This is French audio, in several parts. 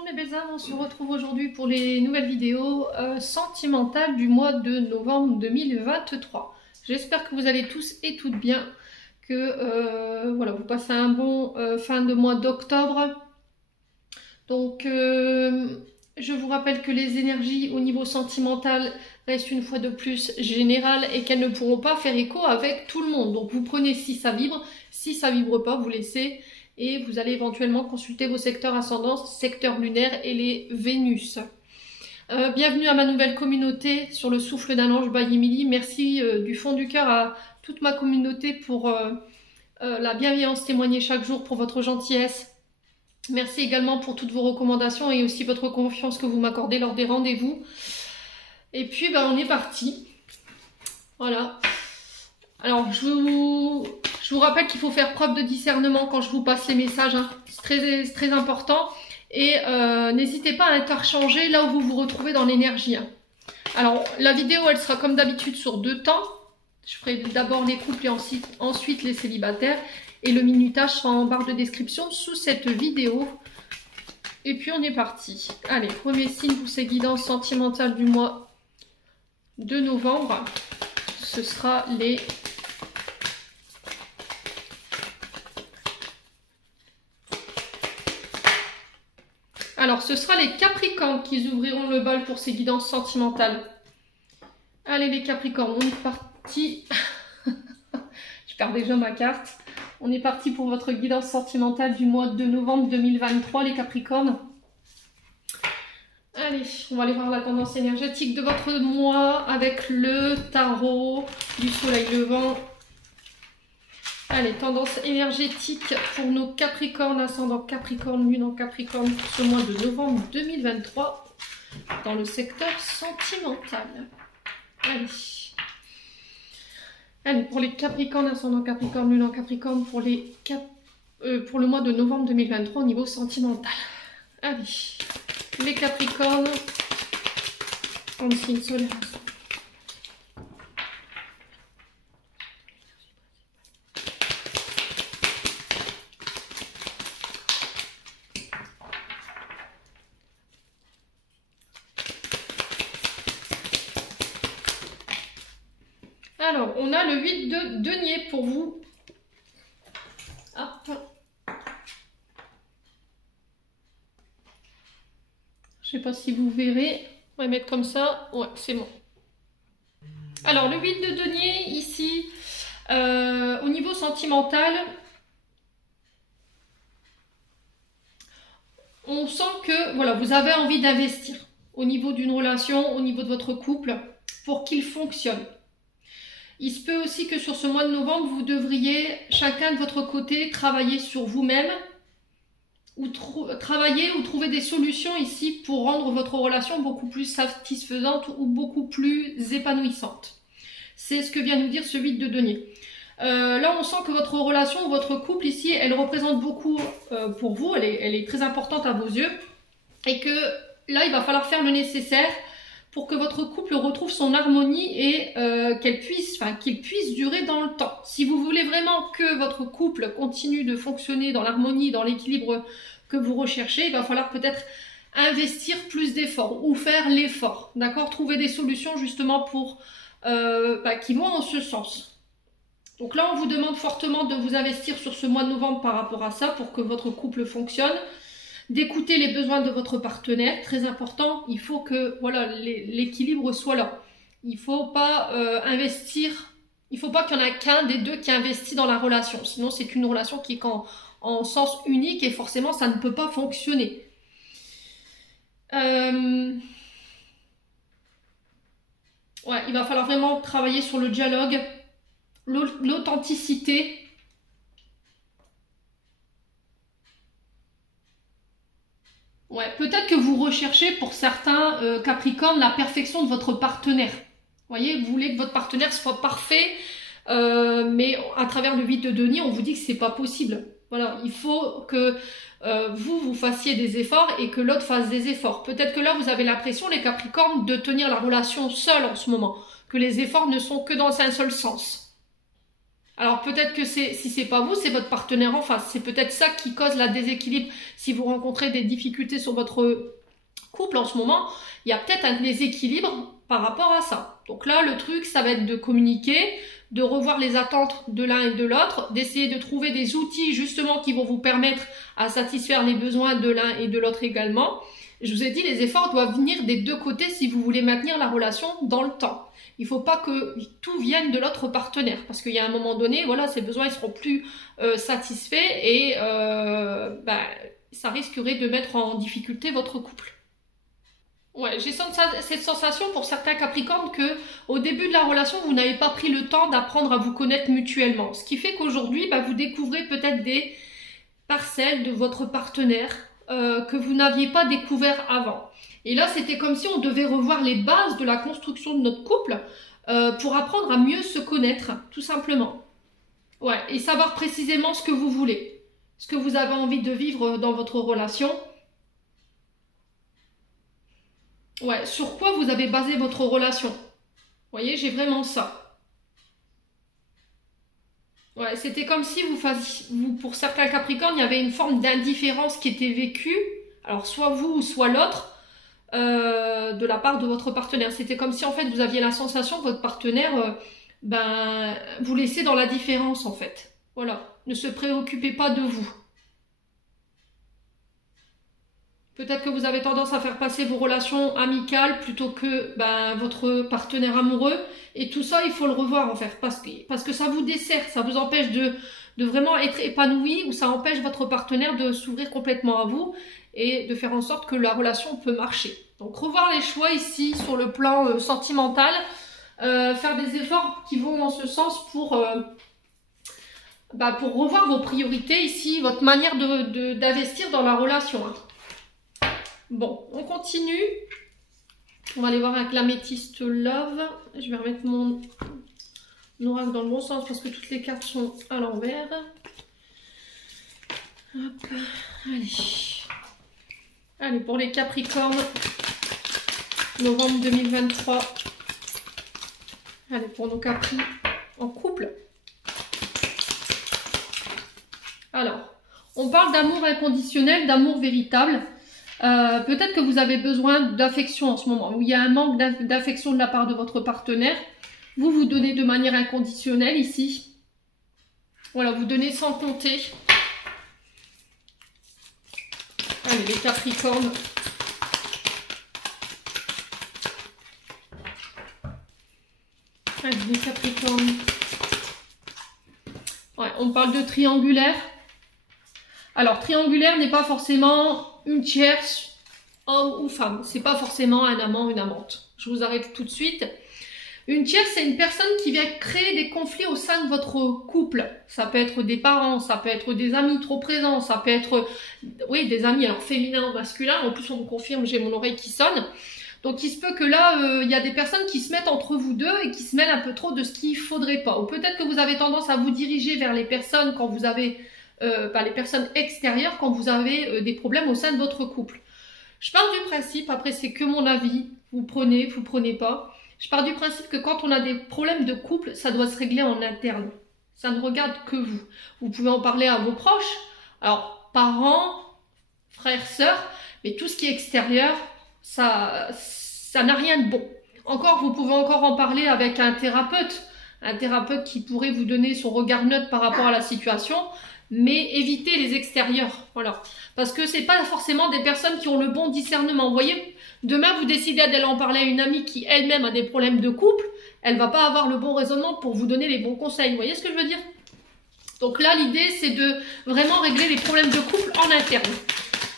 Bonjour mes belles âmes, on se retrouve aujourd'hui pour les nouvelles vidéos sentimentales du mois de novembre 2023. J'espère que vous allez tous et toutes bien, que voilà, vous passez un bon fin de mois d'octobre. Donc je vous rappelle que les énergies au niveau sentimental restent une fois de plus générales et qu'elles ne pourront pas faire écho avec tout le monde. Donc vous prenez si ça vibre pas, vous laissez. Et vous allez éventuellement consulter vos secteurs ascendants, secteur lunaire et les Vénus. Bienvenue à ma nouvelle communauté sur le souffle d'un ange by Emily. Merci du fond du cœur à toute ma communauté pour la bienveillance témoignée chaque jour, pour votre gentillesse. Merci également pour toutes vos recommandations et aussi votre confiance que vous m'accordez lors des rendez-vous. Et puis on est parti. Voilà. Alors je vous rappelle qu'il faut faire preuve de discernement quand je vous passe les messages, hein. C'est très important. Et n'hésitez pas à interchanger là où vous vous retrouvez dans l'énergie, hein. Alors la vidéo elle sera comme d'habitude sur 2 temps. Je ferai d'abord les couples et ensuite les célibataires. Et le minutage sera en barre de description sous cette vidéo. Et puis on est parti. Allez, premier signe pour ces guidances sentimentales du mois de novembre. Ce sera les... Alors, ce sera les Capricornes qui ouvriront le bal pour ces guidances sentimentales. Allez les Capricornes, on est parti. Je perds déjà ma carte. On est parti pour votre guidance sentimentale du mois de novembre 2023, les Capricornes. Allez, on va aller voir la tendance énergétique de votre mois avec le tarot du soleil levant. Allez, tendance énergétique pour nos Capricornes, ascendant Capricorne, lune en Capricorne pour ce mois de novembre 2023 dans le secteur sentimental. Allez, pour les Capricornes, ascendant Capricorne, lune en Capricorne pour le mois de novembre 2023 au niveau sentimental. Allez, les Capricornes en signe solaire. Alors, on a le 8 de denier pour vous. Hop. Je ne sais pas si vous verrez. On va mettre comme ça. Ouais, c'est bon. Alors, le 8 de denier, ici, au niveau sentimental, on sent que voilà, vous avez envie d'investir au niveau d'une relation, au niveau de votre couple, pour qu'il fonctionne. Il se peut aussi que sur ce mois de novembre, vous devriez chacun de votre côté travailler sur vous-même ou travailler ou trouver des solutions ici pour rendre votre relation beaucoup plus satisfaisante ou beaucoup plus épanouissante. C'est ce que vient nous dire ce 8 de denier. Là, on sent que votre relation ou votre couple ici, elle représente beaucoup pour vous, elle est très importante à vos yeux et que là, il va falloir faire le nécessaire pour que votre couple retrouve son harmonie et qu'il puisse durer dans le temps. Si vous voulez vraiment que votre couple continue de fonctionner dans l'harmonie, dans l'équilibre que vous recherchez, il va falloir peut-être investir plus d'efforts ou faire l'effort, d'accord? Trouver des solutions justement pour qui vont dans ce sens. Donc là, on vous demande fortement de vous investir sur ce mois de novembre par rapport à ça pour que votre couple fonctionne. D'écouter les besoins de votre partenaire, très important. Il faut que voilà, l'équilibre soit là. Il ne faut pas investir, il ne faut pas qu'il y en a qu'un des deux qui investit dans la relation. Sinon, c'est une relation qui est en sens unique et forcément, ça ne peut pas fonctionner. Ouais, il va falloir vraiment travailler sur le dialogue, l'authenticité. Ouais, peut-être que vous recherchez pour certains Capricornes la perfection de votre partenaire. Vous voyez, vous voulez que votre partenaire soit parfait, mais à travers le 8 de denier, on vous dit que c'est pas possible. Voilà, il faut que vous fassiez des efforts et que l'autre fasse des efforts. Peut-être que là, vous avez l'impression, les Capricornes, de tenir la relation seule en ce moment, que les efforts ne sont que dans un seul sens. Alors peut-être que si c'est pas vous, c'est votre partenaire en face. C'est peut-être ça qui cause la déséquilibre. Si vous rencontrez des difficultés sur votre couple en ce moment, il y a peut-être un déséquilibre par rapport à ça. Donc là, le truc, ça va être de communiquer, de revoir les attentes de l'un et de l'autre, d'essayer de trouver des outils justement qui vont vous permettre à satisfaire les besoins de l'un et de l'autre également. Je vous ai dit, les efforts doivent venir des deux côtés si vous voulez maintenir la relation dans le temps. Il ne faut pas que tout vienne de l'autre partenaire, parce qu'il y a un moment donné, voilà, ces besoins ne seront plus satisfaits et ça risquerait de mettre en difficulté votre couple. Ouais, j'ai cette sensation pour certains Capricornes que au début de la relation, vous n'avez pas pris le temps d'apprendre à vous connaître mutuellement. Ce qui fait qu'aujourd'hui, vous découvrez peut-être des parcelles de votre partenaire que vous n'aviez pas découvert avant. Et là, c'était comme si on devait revoir les bases de la construction de notre couple pour apprendre à mieux se connaître, tout simplement. Ouais, et savoir précisément ce que vous voulez, ce que vous avez envie de vivre dans votre relation. Ouais, sur quoi vous avez basé votre relation. Vous voyez, j'ai vraiment ça. Ouais, c'était comme si pour certains Capricornes, il y avait une forme d'indifférence qui était vécue, alors soit vous ou soit l'autre, de la part de votre partenaire. C'était comme si en fait vous aviez la sensation que votre partenaire vous laissait dans la différence en fait. Voilà, ne se préoccupez pas de vous. Peut-être que vous avez tendance à faire passer vos relations amicales plutôt que votre partenaire amoureux. Et tout ça, il faut le revoir en fait. Parce que ça vous dessert, ça vous empêche de vraiment être épanoui ou ça empêche votre partenaire de s'ouvrir complètement à vous et de faire en sorte que la relation peut marcher. Donc revoir les choix ici sur le plan sentimental. Faire des efforts qui vont dans ce sens pour revoir vos priorités ici, votre manière d'investir dans la relation. Hein. Bon, on continue. On va aller voir avec l'améthyste Love. Je vais remettre mon oracle dans le bon sens parce que toutes les cartes sont à l'envers. Hop, allez. Allez, pour les Capricornes, novembre 2023. Allez, pour nos Capri en couple. Alors, on parle d'amour inconditionnel, d'amour véritable. Peut-être que vous avez besoin d'affection en ce moment, où il y a un manque d'affection de la part de votre partenaire. Vous vous donnez de manière inconditionnelle ici. Voilà, vous donnez sans compter. Allez, les Capricornes. Allez, les Capricornes. Ouais, on parle de triangulaire. Alors, triangulaire n'est pas forcément une tierce, homme ou femme. C'est pas forcément un amant, une amante. Je vous arrête tout de suite. Une tierce, c'est une personne qui vient créer des conflits au sein de votre couple. Ça peut être des parents, ça peut être des amis trop présents, ça peut être, oui, des amis, alors féminins ou masculins. En plus, on me confirme, j'ai mon oreille qui sonne. Donc, il se peut que là, il y a des personnes qui se mettent entre vous deux et qui se mêlent un peu trop de ce qu'il faudrait pas. Ou peut-être que vous avez tendance à vous diriger vers les personnes quand vous avez les personnes extérieures quand vous avez des problèmes au sein de votre couple. Je pars du principe, après c'est que mon avis, vous prenez pas. Je pars du principe que quand on a des problèmes de couple, ça doit se régler en interne. Ça ne regarde que vous. Vous pouvez en parler à vos proches, alors parents, frères, sœurs, mais tout ce qui est extérieur, ça n'a rien de bon. Encore, vous pouvez encore en parler avec un thérapeute qui pourrait vous donner son regard neutre par rapport à la situation, mais évitez les extérieurs, voilà. Parce que c'est pas forcément des personnes qui ont le bon discernement. Vous voyez, demain vous décidez d'aller en parler à une amie qui elle-même a des problèmes de couple, elle va pas avoir le bon raisonnement pour vous donner les bons conseils. Vous voyez ce que je veux dire? Donc là, l'idée c'est de vraiment régler les problèmes de couple en interne.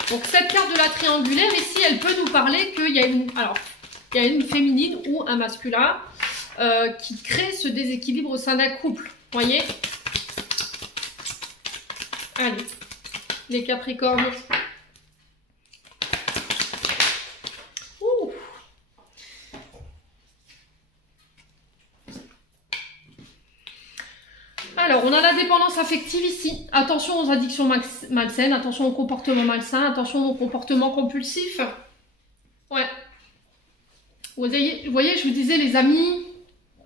Donc cette carte de la triangulaire ici, elle peut nous parler qu'il y a une féminine ou un masculin qui crée ce déséquilibre au sein d'un couple. Vous voyez? Allez, les Capricornes. Ouh. Alors, on a la dépendance affective ici. Attention aux addictions malsaines, attention aux comportements malsains, attention aux comportements compulsifs. Ouais. Vous voyez, je vous disais les amis.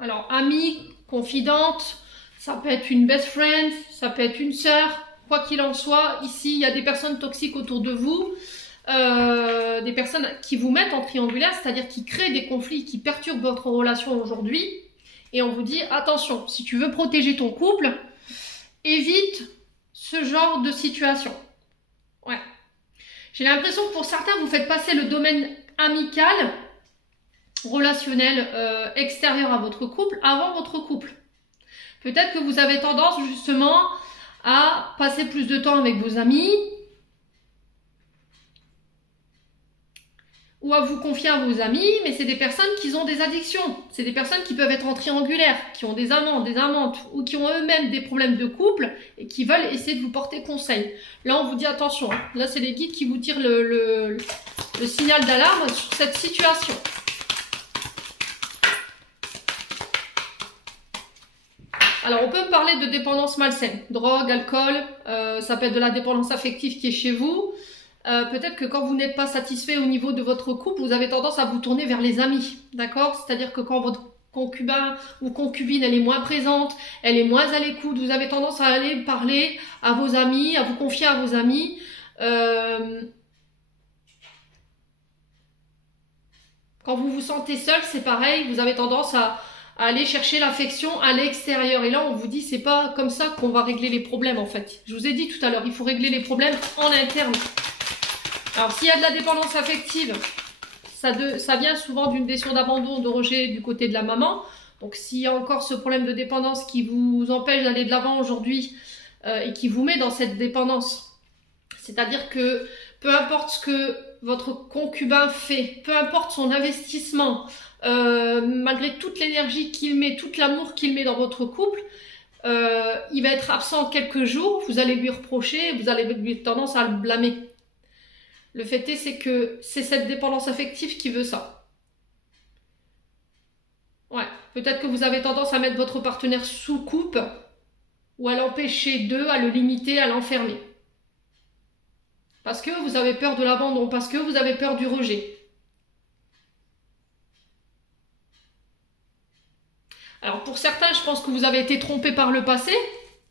Alors, amis, confidentes. Ça peut être une best friend, ça peut être une sœur. Quoi qu'il en soit, ici, il y a des personnes toxiques autour de vous. Des personnes qui vous mettent en triangulaire, c'est-à-dire qui créent des conflits, qui perturbent votre relation aujourd'hui. Et on vous dit, attention, si tu veux protéger ton couple, évite ce genre de situation. Ouais. J'ai l'impression que pour certains, vous faites passer le domaine amical, relationnel, extérieur à votre couple, avant votre couple. Peut-être que vous avez tendance justement à passer plus de temps avec vos amis, ou à vous confier à vos amis, mais c'est des personnes qui ont des addictions. C'est des personnes qui peuvent être en triangulaire, qui ont des amants, des amantes, ou qui ont eux-mêmes des problèmes de couple et qui veulent essayer de vous porter conseil. Là, on vous dit attention. Hein. Là, c'est les guides qui vous tirent le signal d'alarme sur cette situation. Alors, on peut parler de dépendance malsaine. Drogue, alcool, ça peut être de la dépendance affective qui est chez vous. Peut-être que quand vous n'êtes pas satisfait au niveau de votre couple, vous avez tendance à vous tourner vers les amis, d'accord? C'est-à-dire que quand votre concubin ou concubine, elle est moins présente, elle est moins à l'écoute, vous avez tendance à aller parler à vos amis, à vous confier à vos amis. Quand vous vous sentez seul, c'est pareil, vous avez tendance à aller chercher l'affection à l'extérieur. Et là, on vous dit, c'est pas comme ça qu'on va régler les problèmes, en fait. Je vous ai dit tout à l'heure, il faut régler les problèmes en interne. Alors, s'il y a de la dépendance affective, ça vient souvent d'une blessure d'abandon, de rejet du côté de la maman. Donc, s'il y a encore ce problème de dépendance qui vous empêche d'aller de l'avant aujourd'hui et qui vous met dans cette dépendance, c'est-à-dire que peu importe ce que votre concubin fait, peu importe son investissement, malgré toute l'énergie qu'il met, tout l'amour qu'il met dans votre couple, il va être absent quelques jours, vous allez lui reprocher, vous allez lui tendance à le blâmer. Le fait est, c'est que c'est cette dépendance affective qui veut ça. Ouais, peut-être que vous avez tendance à mettre votre partenaire sous coupe ou à l'empêcher d'eux, à le limiter, à l'enfermer. Parce que vous avez peur de l'abandon, parce que vous avez peur du rejet. Alors pour certains, je pense que vous avez été trompé par le passé.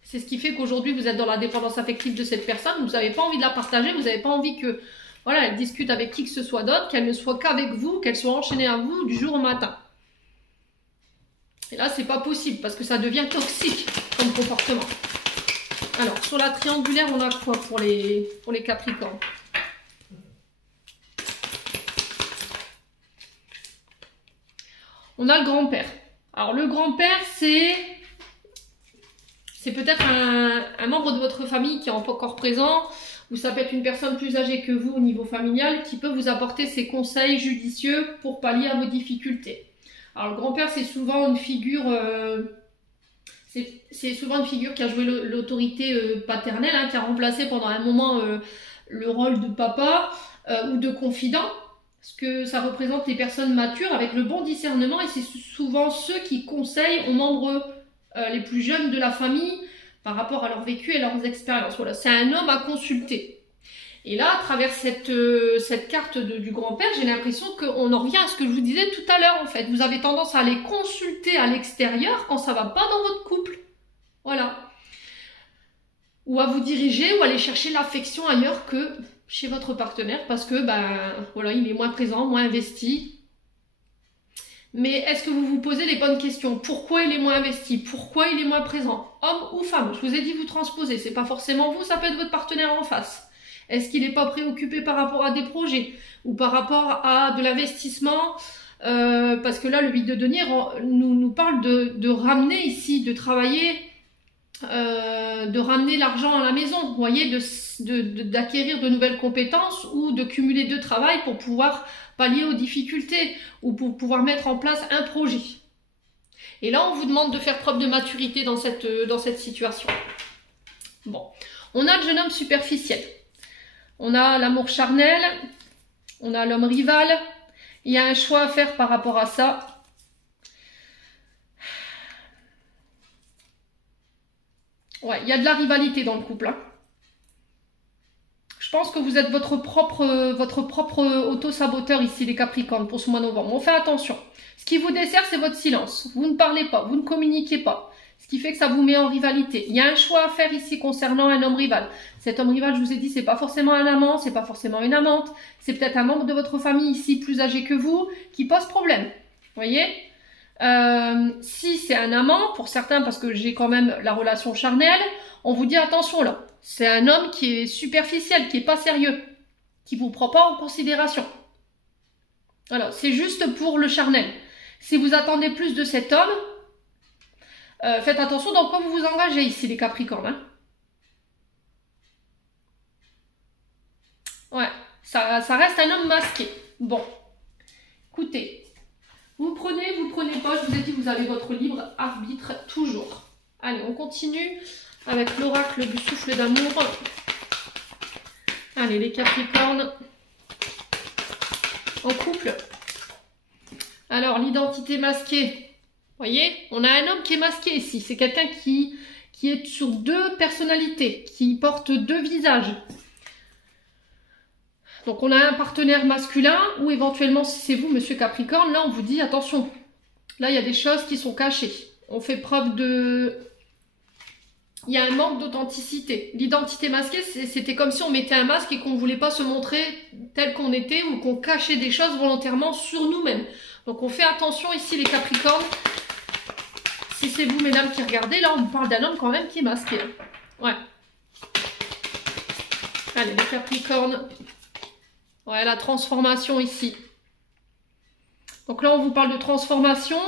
C'est ce qui fait qu'aujourd'hui, vous êtes dans la dépendance affective de cette personne. Vous n'avez pas envie de la partager, vous n'avez pas envie que... Voilà, elle discute avec qui que ce soit d'autre, qu'elle ne soit qu'avec vous, qu'elle soit enchaînée à vous du jour au matin. Et là, c'est pas possible parce que ça devient toxique comme comportement. Alors, sur la triangulaire, on a quoi pour les Capricornes? On a le grand-père. Alors, le grand-père, c'est peut-être un membre de votre famille qui est encore présent, ou ça peut être une personne plus âgée que vous au niveau familial qui peut vous apporter ses conseils judicieux pour pallier à vos difficultés. Alors le grand-père, c'est souvent une figure qui a joué l'autorité paternelle, hein, qui a remplacé pendant un moment le rôle de papa ou de confident, parce que ça représente les personnes matures avec le bon discernement et c'est souvent ceux qui conseillent aux membres les plus jeunes de la famille par rapport à leur vécu et leurs expériences. Voilà, c'est un homme à consulter. Et là, à travers cette carte du grand-père, j'ai l'impression qu'on en revient à ce que je vous disais tout à l'heure, en fait. Vous avez tendance à aller consulter à l'extérieur quand ça va pas dans votre couple. Voilà. Ou à vous diriger ou aller chercher l'affection ailleurs que chez votre partenaire parce que, voilà, il est moins présent, moins investi. Mais est-ce que vous vous posez les bonnes questions? Pourquoi il est moins investi? Pourquoi il est moins présent? Homme ou femme? Je vous ai dit vous transposez. C'est pas forcément vous, ça peut être votre partenaire en face. Est-ce qu'il n'est pas préoccupé par rapport à des projets? Ou par rapport à de l'investissement? Parce que là, le 8 de denier nous parle de ramener ici, de travailler, de ramener l'argent à la maison. Vous voyez, d'acquérir de nouvelles compétences ou de cumuler de travail pour pouvoir pallier aux difficultés ou pour pouvoir mettre en place un projet. Et là, on vous demande de faire preuve de maturité dans cette situation. Bon, on a le jeune homme superficiel. On a l'amour charnel, on a l'homme rival. Il y a un choix à faire par rapport à ça. Ouais, il y a de la rivalité dans le couple, hein. Je pense que vous êtes votre propre auto-saboteur ici, les Capricornes, pour ce mois de novembre. On fait attention. Ce qui vous dessert, c'est votre silence. Vous ne parlez pas, vous ne communiquez pas. Ce qui fait que ça vous met en rivalité. Il y a un choix à faire ici concernant un homme rival. Cet homme rival, je vous ai dit, c'est pas forcément un amant, c'est pas forcément une amante, c'est peut-être un membre de votre famille ici plus âgé que vous qui pose problème. Vous voyez? Si c'est un amant, pour certains, parce que j'ai quand même la relation charnelle, on vous dit attention là. C'est un homme qui est superficiel, qui est pas sérieux, qui vous prend pas en considération. Voilà, c'est juste pour le charnel. Si vous attendez plus de cet homme, faites attention dans quoi vous vous engagez ici, les Capricornes. Hein. Ouais, ça reste un homme masqué. Bon, écoutez, vous prenez pas, je vous ai dit, vous avez votre libre arbitre toujours. Allez, on continue avec l'oracle du souffle d'amour. Allez, les Capricornes en couple. Alors, l'identité masquée. Vous voyez, on a un homme qui est masqué ici. C'est quelqu'un qui est sur deux personnalités, qui porte deux visages. Donc, on a un partenaire masculin ou éventuellement, si c'est vous, monsieur Capricorne, là, on vous dit, attention, là, il y a des choses qui sont cachées. On fait preuve de... Il y a un manque d'authenticité. L'identité masquée, c'était comme si on mettait un masque et qu'on ne voulait pas se montrer tel qu'on était ou qu'on cachait des choses volontairement sur nous-mêmes. Donc, on fait attention ici, les Capricornes. Si c'est vous, mesdames, qui regardez, là, on vous parle d'un homme quand même qui est masqué. Ouais. Allez, les Capricornes. Ouais, la transformation ici. Donc là, on vous parle de transformation.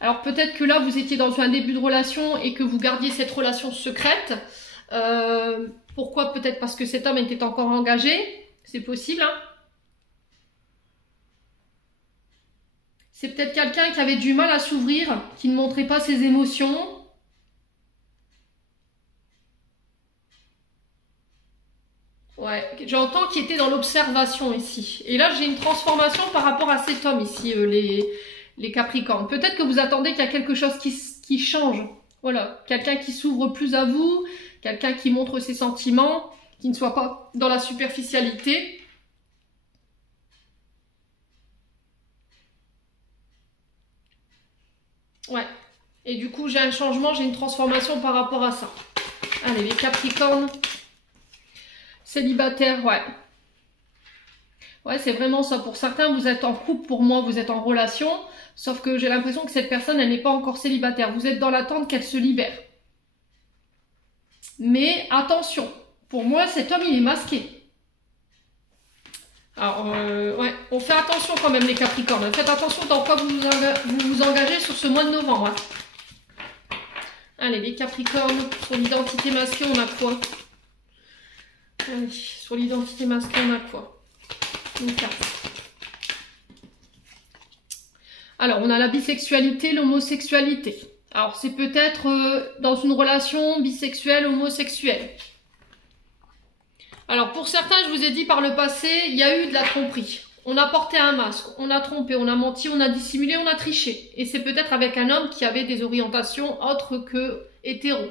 Alors peut-être que là, vous étiez dans un début de relation et que vous gardiez cette relation secrète. Pourquoi? Peut-être parce que cet homme était encore engagé. C'est possible, hein. C'est peut-être quelqu'un qui avait du mal à s'ouvrir, qui ne montrait pas ses émotions. Ouais, j'entends qu'il était dans l'observation ici. Et là, j'ai une transformation par rapport à cet homme ici, les Capricornes. Peut-être que vous attendez qu'il y a quelque chose qui change. Voilà, quelqu'un qui s'ouvre plus à vous, quelqu'un qui montre ses sentiments, qui ne soit pas dans la superficialité. Ouais, et du coup, j'ai un changement, j'ai une transformation par rapport à ça. Allez, les Capricornes. Célibataire, ouais. Ouais, c'est vraiment ça. Pour certains, vous êtes en couple, pour moi, vous êtes en relation. Sauf que j'ai l'impression que cette personne, elle n'est pas encore célibataire. Vous êtes dans l'attente qu'elle se libère. Mais attention, pour moi, cet homme, il est masqué. Alors, ouais, on fait attention quand même, les Capricornes. Faites attention dans quoi vous vous engagez sur ce mois de novembre. Hein. Allez, les Capricornes, sur l'identité masquée, on a quoi? Allez, sur l'identité masquée, on a quoi? Une carte. Alors, on a la bisexualité, l'homosexualité. Alors, c'est peut-être dans une relation bisexuelle, homosexuelle. Alors, pour certains, je vous ai dit par le passé, il y a eu de la tromperie. On a porté un masque, on a trompé, on a menti, on a dissimulé, on a triché. Et c'est peut-être avec un homme qui avait des orientations autres que hétéro.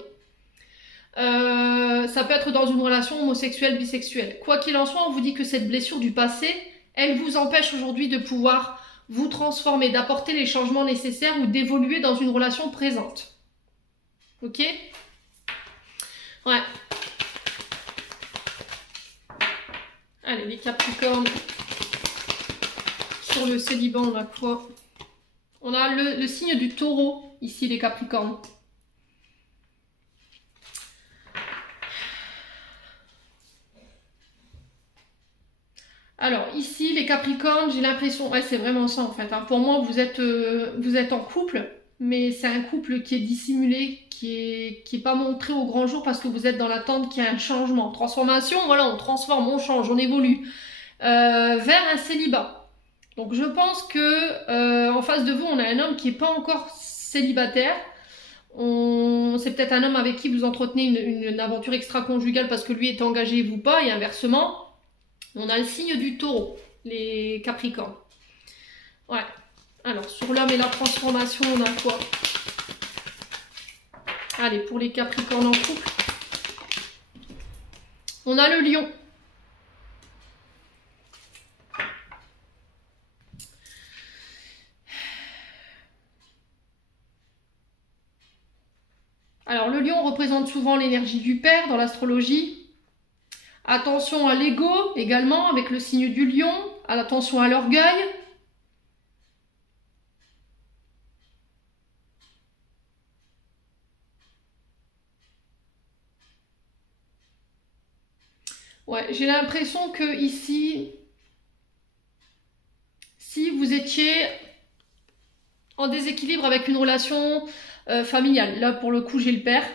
Ça peut être dans une relation homosexuelle, bisexuelle. Quoi qu'il en soit, on vous dit que cette blessure du passé, elle vous empêche aujourd'hui de pouvoir vous transformer, d'apporter les changements nécessaires ou d'évoluer dans une relation présente. Ok? Ouais. Allez, les Capricornes. Sur le célibat, on a quoi? On a le signe du taureau, ici, les Capricornes. Alors, ici, les Capricornes, j'ai l'impression... Ouais, c'est vraiment ça, en fait. Hein. Pour moi, vous êtes en couple, mais c'est un couple qui est dissimulé, qui est pas montré au grand jour parce que vous êtes dans l'attente qu'il y ait un changement. Transformation, voilà, on transforme, on change, on évolue. Vers un célibat. Donc, je pense que en face de vous, on a un homme qui n'est pas encore célibataire. C'est peut-être un homme avec qui vous entretenez une aventure extra-conjugale parce que lui est engagé et vous pas, et inversement. On a le signe du taureau, les Capricornes. Ouais. Alors, sur l'homme et la transformation, on a quoi? Allez, pour les Capricornes en couple. On a le lion. Alors le lion représente souvent l'énergie du père dans l'astrologie. Attention à l'ego également avec le signe du lion. Attention à l'orgueil. Ouais, j'ai l'impression que ici, si vous étiez en déséquilibre avec une relation familiale, là pour le coup j'ai le père.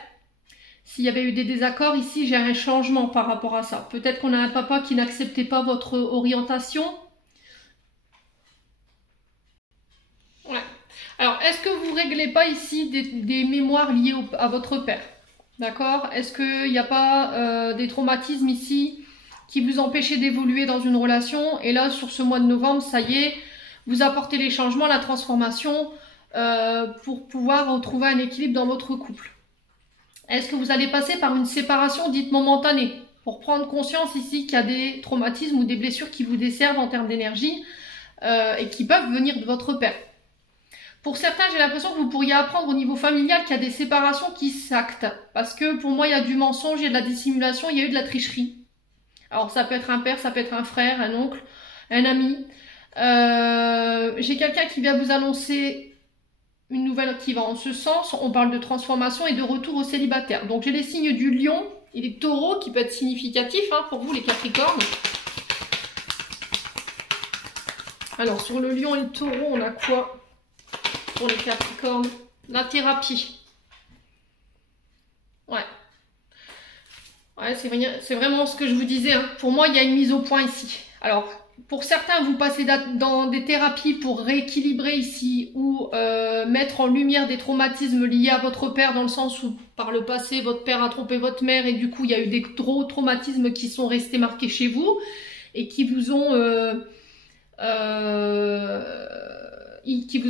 S'il y avait eu des désaccords, ici j'ai un changement par rapport à ça. Peut-être qu'on a un papa qui n'acceptait pas votre orientation. Ouais. Alors, est-ce que vous ne réglez pas ici des mémoires liées à votre père? D'accord? Est-ce qu'il n'y a pas des traumatismes ici qui vous empêchaient d'évoluer dans une relation? Et là, sur ce mois de novembre, ça y est, vous apportez les changements, la transformation pour pouvoir retrouver un équilibre dans votre couple. Est-ce que vous allez passer par une séparation dite momentanée pour prendre conscience ici qu'il y a des traumatismes ou des blessures qui vous desservent en termes d'énergie et qui peuvent venir de votre père? Pour certains, j'ai l'impression que vous pourriez apprendre au niveau familial qu'il y a des séparations qui s'actent. Parce que pour moi, il y a du mensonge, il y a de la dissimulation, il y a eu de la tricherie. Alors ça peut être un père, ça peut être un frère, un oncle, un ami. J'ai quelqu'un qui vient vous annoncer une nouvelle qui va en ce sens. On parle de transformation et de retour au célibataire. Donc j'ai les signes du lion et des taureaux qui peut être significatif pour vous les capricornes. Alors sur le lion et le taureau, on a quoi pour les capricornes? La thérapie. Ouais. Ouais, c'est vraiment ce que je vous disais. Pour moi, il y a une mise au point ici. Alors, pour certains, vous passez dans des thérapies pour rééquilibrer ici ou mettre en lumière des traumatismes liés à votre père dans le sens où par le passé, votre père a trompé votre mère et du coup, il y a eu des gros traumatismes qui sont restés marqués chez vous et qui vous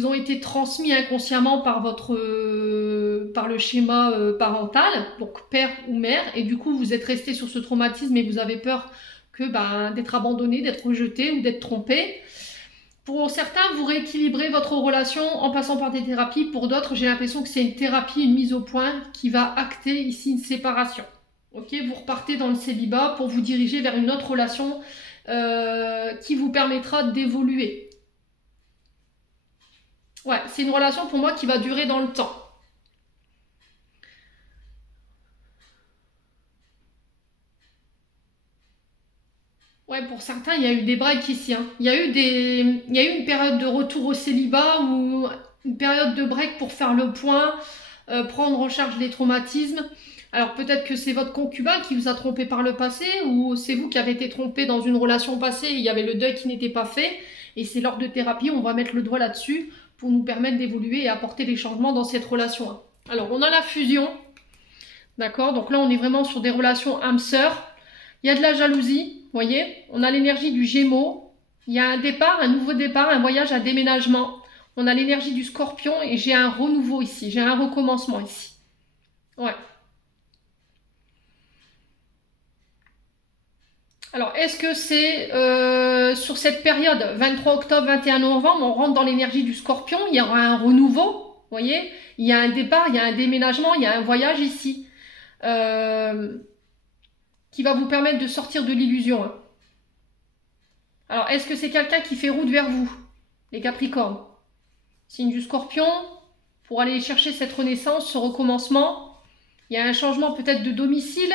ont été transmis inconsciemment par par le schéma parental, donc père ou mère, et du coup, vous êtes resté sur ce traumatisme et vous avez peur d'être abandonné, d'être rejeté ou d'être trompé. Pour certains, vous rééquilibrez votre relation en passant par des thérapies. Pour d'autres, j'ai l'impression que c'est une thérapie, une mise au point qui va acter ici une séparation. Ok, vous repartez dans le célibat pour vous diriger vers une autre relation qui vous permettra d'évoluer. Ouais, c'est une relation pour moi qui va durer dans le temps. Ouais, pour certains, il y a eu des breaks ici. Il y a eu une période de retour au célibat ou une période de break pour faire le point, prendre en charge les traumatismes. Alors peut-être que c'est votre concubin qui vous a trompé par le passé ou c'est vous qui avez été trompé dans une relation passée et il y avait le deuil qui n'était pas fait. Et c'est lors de thérapie, on va mettre le doigt là-dessus pour nous permettre d'évoluer et apporter des changements dans cette relation. Alors on a la fusion, d'accord? Donc là on est vraiment sur des relations âme-sœur. Il y a de la jalousie. Vous voyez, on a l'énergie du Gémeaux, il y a un départ, un nouveau départ, un voyage, un déménagement. On a l'énergie du Scorpion et j'ai un renouveau ici, j'ai un recommencement ici. Ouais. Alors, est-ce que c'est sur cette période, 23 octobre, 21 novembre, on rentre dans l'énergie du Scorpion, il y aura un renouveau, vous voyez, il y a un départ, il y a un déménagement, il y a un voyage ici. Qui va vous permettre de sortir de l'illusion. Alors, est-ce que c'est quelqu'un qui fait route vers vous, les Capricornes? Signe du Scorpion, pour aller chercher cette renaissance, ce recommencement. Il y a un changement peut-être de domicile.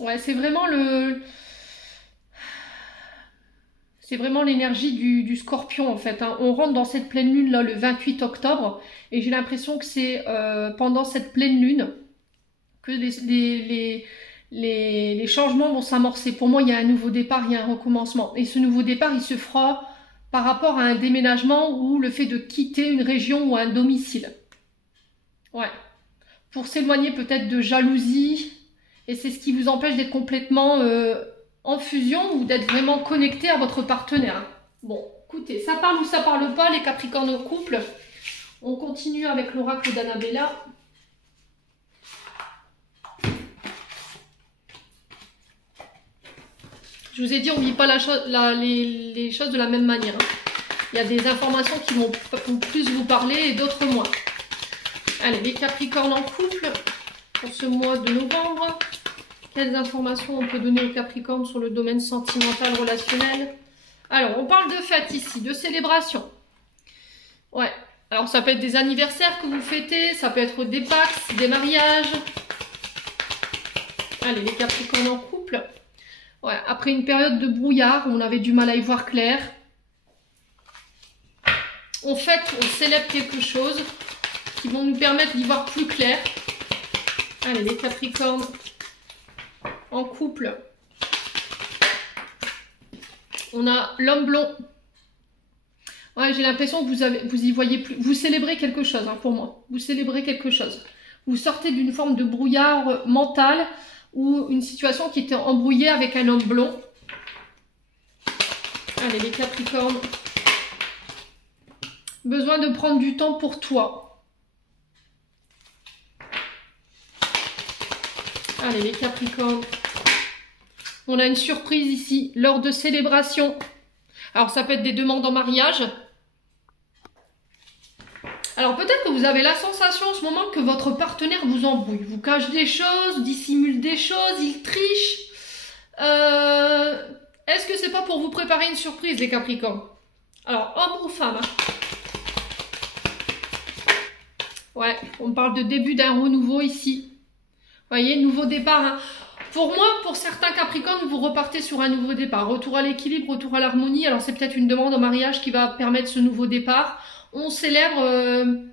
Ouais, c'est vraiment l'énergie du Scorpion en fait. On rentre dans cette pleine lune là le 28 octobre et j'ai l'impression que c'est pendant cette pleine lune que les changements vont s'amorcer. Pour moi, il y a un nouveau départ, il y a un recommencement. Et ce nouveau départ, il se fera par rapport à un déménagement ou le fait de quitter une région ou un domicile. Ouais. Pour s'éloigner peut-être de jalousie et c'est ce qui vous empêche d'être complètement en fusion ou d'être vraiment connecté à votre partenaire. Bon, écoutez, ça parle ou ça parle pas, les Capricornes au couple. On continue avec l'oracle d'Annabella. Je vous ai dit, on ne vit pas les choses de la même manière. Il y a des informations qui vont plus vous parler et d'autres moins. Allez, les Capricornes en couple pour ce mois de novembre. Quelles informations on peut donner aux Capricornes sur le domaine sentimental, relationnel? Alors, on parle de fête ici, de célébration. Ouais, alors ça peut être des anniversaires que vous fêtez, ça peut être des Pax, des mariages. Allez, les Capricornes en couple. Ouais, après une période de brouillard, où on avait du mal à y voir clair. On fête, on célèbre quelque chose qui vont nous permettre d'y voir plus clair. Allez, les Capricornes en couple. On a l'homme blond. Ouais, j'ai l'impression que vous y voyez plus. Vous célébrez quelque chose, hein, pour moi. Vous célébrez quelque chose. Vous sortez d'une forme de brouillard mental ou une situation qui était embrouillée avec un homme blond. Allez, les Capricornes. Besoin de prendre du temps pour toi. Allez, les Capricornes. On a une surprise ici, lors de célébration. Alors, ça peut être des demandes en mariage. Alors, peut-être que vous avez la sensation en ce moment que votre partenaire vous embrouille. Vous cache des choses, dissimule des choses, il triche. Est-ce que c'est pas pour vous préparer une surprise, les Capricornes? Alors, homme ou femme, hein? Ouais, on parle de début d'un renouveau ici. Vous voyez, nouveau départ. Hein. Pour moi, pour certains Capricornes, vous repartez sur un nouveau départ. Retour à l'équilibre, retour à l'harmonie. Alors, c'est peut-être une demande en mariage qui va permettre ce nouveau départ. On célèbre,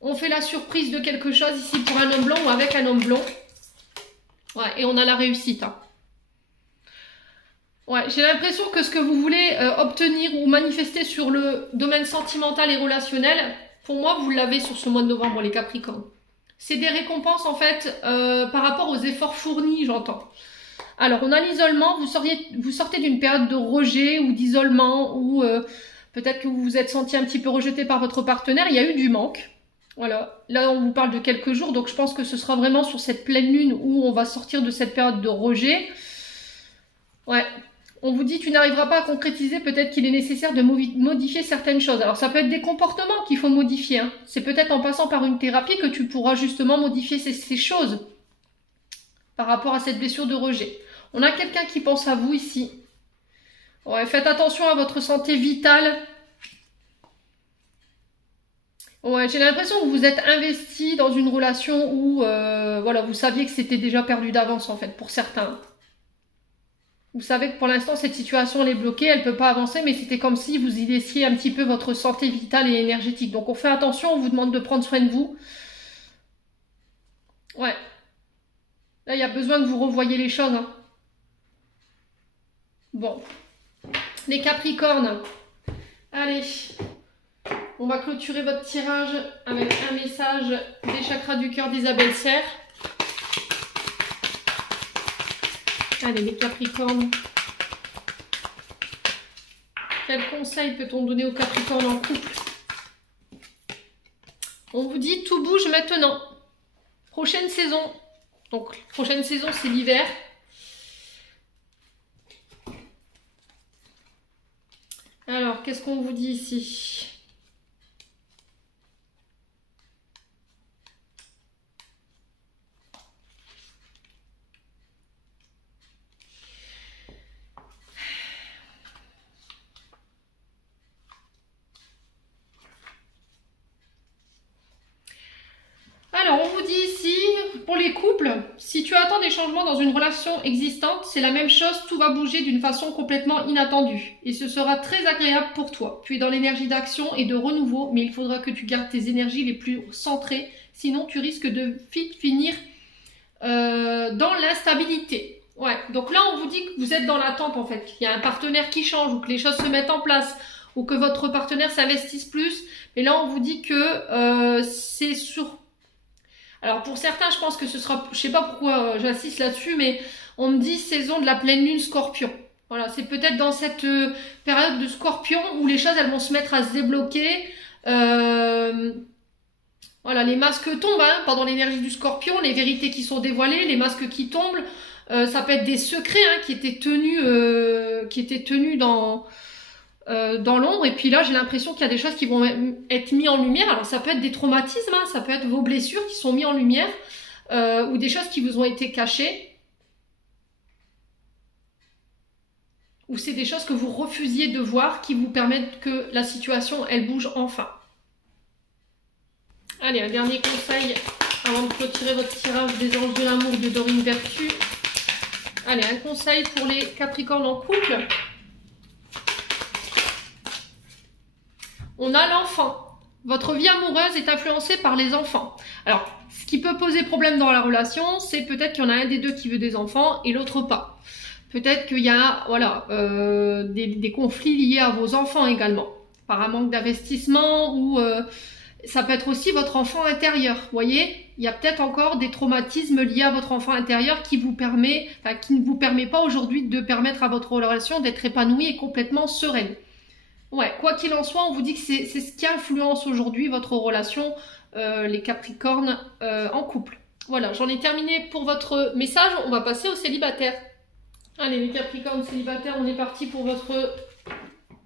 on fait la surprise de quelque chose ici pour un homme blond ou avec un homme blond. Ouais, et on a la réussite. Hein. Ouais, j'ai l'impression que ce que vous voulez obtenir ou manifester sur le domaine sentimental et relationnel, pour moi, vous l'avez sur ce mois de novembre, les Capricornes. C'est des récompenses, en fait, par rapport aux efforts fournis, j'entends. Alors, on a l'isolement. Vous sortez d'une période de rejet ou d'isolement ou peut-être que vous vous êtes senti un petit peu rejeté par votre partenaire. Il y a eu du manque. Voilà. Là, on vous parle de quelques jours. Donc, je pense que ce sera vraiment sur cette pleine lune où on va sortir de cette période de rejet. Ouais. On vous dit, tu n'arriveras pas à concrétiser, peut-être qu'il est nécessaire de modifier certaines choses. Alors, ça peut être des comportements qu'il faut modifier. Hein. C'est peut-être en passant par une thérapie que tu pourras justement modifier ces choses par rapport à cette blessure de rejet. On a quelqu'un qui pense à vous ici. Ouais, faites attention à votre santé vitale. Ouais, j'ai l'impression que vous êtes investi dans une relation où voilà, vous saviez que c'était déjà perdu d'avance en fait, pour certains. Vous savez que pour l'instant, cette situation, elle est bloquée, elle ne peut pas avancer, mais c'était comme si vous y laissiez un petit peu votre santé vitale et énergétique. Donc, on fait attention, on vous demande de prendre soin de vous. Ouais. Là, il y a besoin que vous revoyiez les choses. Hein. Bon. Les Capricornes. Allez. On va clôturer votre tirage avec un message des chakras du cœur d'Isabelle Serre. Allez, les Capricornes. Quel conseil peut-on donner aux Capricornes en couple? On vous dit tout bouge maintenant. Prochaine saison. Donc, prochaine saison, c'est l'hiver. Alors, qu'est-ce qu'on vous dit ici? Alors, on vous dit ici, pour les couples, si tu attends des changements dans une relation existante, c'est la même chose, tout va bouger d'une façon complètement inattendue. Et ce sera très agréable pour toi. Tu es dans l'énergie d'action et de renouveau, mais il faudra que tu gardes tes énergies les plus centrées, sinon tu risques de finir dans l'instabilité. Ouais, donc là, on vous dit que vous êtes dans l'attente en fait. Il y a un partenaire qui change ou que les choses se mettent en place ou que votre partenaire s'investisse plus. Mais là, on vous dit que c'est sur... Alors pour certains, je pense que ce sera, je sais pas pourquoi j'insiste là-dessus, mais on me dit saison de la pleine lune Scorpion. Voilà, c'est peut-être dans cette période de Scorpion où les choses elles vont se mettre à se débloquer. Voilà, les masques tombent hein, pendant l'énergie du Scorpion, les vérités qui sont dévoilées, les masques qui tombent. Ça peut être des secrets hein, qui étaient tenus dans dans l'ombre. Et puis là, j'ai l'impression qu'il y a des choses qui vont être mises en lumière. Alors ça peut être des traumatismes, hein, ça peut être vos blessures qui sont mises en lumière, ou des choses qui vous ont été cachées. Ou c'est des choses que vous refusiez de voir qui vous permettent que la situation, elle bouge enfin. Allez, un dernier conseil avant de clôturer votre tirage des anges de l'amour de Dorine Vertu. Allez, un conseil pour les Capricornes en couple. On a l'enfant. Votre vie amoureuse est influencée par les enfants. Alors, ce qui peut poser problème dans la relation, c'est peut-être qu'il y en a un des deux qui veut des enfants et l'autre pas. Peut-être qu'il y a voilà, des conflits liés à vos enfants également, par un manque d'investissement ou ça peut être aussi votre enfant intérieur. Vous voyez, il y a peut-être encore des traumatismes liés à votre enfant intérieur qui ne vous permet pas aujourd'hui de permettre à votre relation d'être épanouie et complètement sereine. Ouais, quoi qu'il en soit, on vous dit que c'est ce qui influence aujourd'hui votre relation, les Capricornes en couple. Voilà, j'en ai terminé pour votre message. On va passer aux célibataires. Allez, les Capricornes célibataires, on est parti pour votre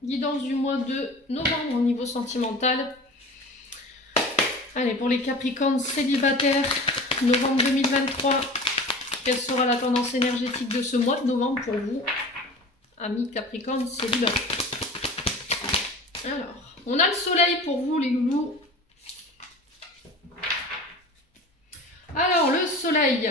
guidance du mois de novembre au niveau sentimental. Allez, pour les Capricornes célibataires, novembre 2023, quelle sera la tendance énergétique de ce mois de novembre pour vous, amis Capricornes célibataires? Alors, on a le soleil pour vous, les loulous. Alors, le soleil.